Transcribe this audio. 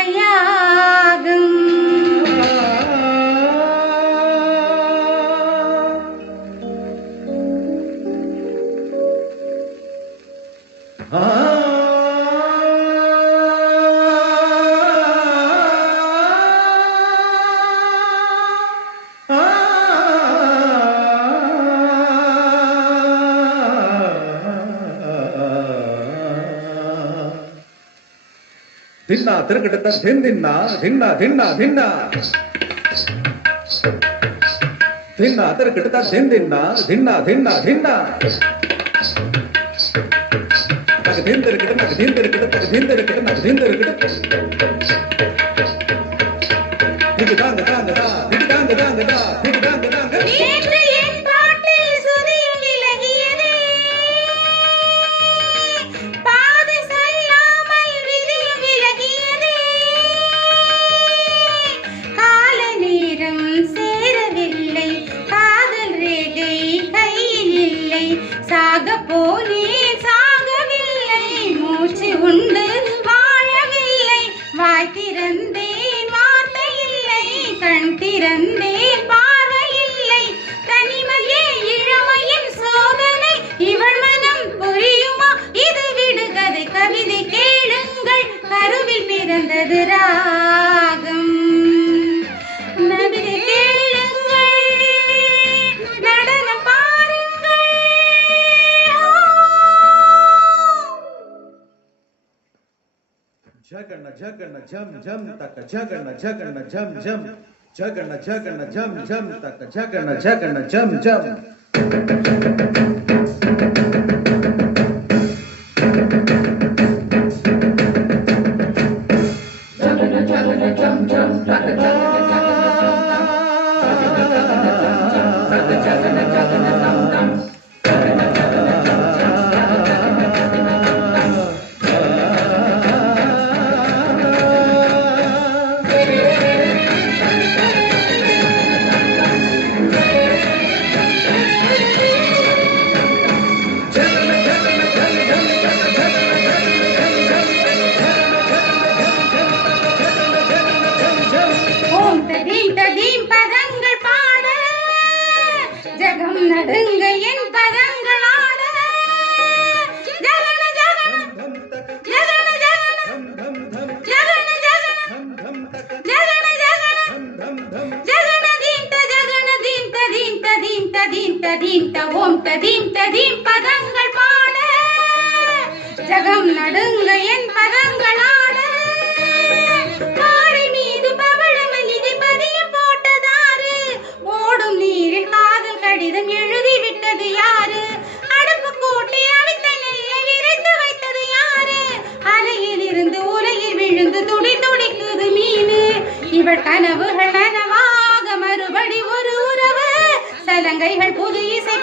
லீலையாகும். தின்னா திருக்கிட்ட தின்னா தின்னா தின்னா தின்னா தின்னா திருக்கிட்ட தின்னா தின்னா தின்னா தின்னா நக்கு திந்திருக்கிட்ட நக்கு திந்திருக்கிட்ட நக்கு திந்திருக்கிட்ட நக்கு திந்திருக்கிட்ட இது தாங்க தாங்க தா இது தாங்க தாங்க தா இது தாங்க தாங்க சாக போனே சாகவில்லை, மூச்சு உண்டு வாழவில்லை, வாய் திறந்தேன் வார்த்தை இல்லை, கண் திறந்தேன் பார்வை இல்லை, தனிமையே இளமையின் சோதனை, இவள் மனம் புரியுமா இது விடுகதை, கவிதை கேளுங்கள் கருவில் பிறந்தது ராகம். நவிதை Jagana jagana jam jam taka jagana jagana jam jam jagana jagana jam jam taka jagana jagana jam jam jagana jagana jam jam taka jagana jagana jam jam ஜகம் நடுங்க என் பதங்கள் ஆட, ஜகன ஜகன ஜகன ஜகன ஜகன ஜகன தீம் ஓம் ததீம் பதங்கள் பாட, ஜகம் நடுங்க என் பதங்கள் ஆட, பாறை மீது பவளமல்லி பதியம் போட்டதாரு, ஓடும் நீரில் காதல் கடிதம் எழுதி விட்டது யாரு, அடுப்பு கூட்டி அவித்த நெல்லை விரைத்து வைத்தது யாரு, அலையில் இருந்து உலையில் விழுந்து துடி துடிக்குது மீனு, இவள் கனவுகள் நனவாக மறுபடி ஒரு உறவு, சலங்கைகள் புது இசை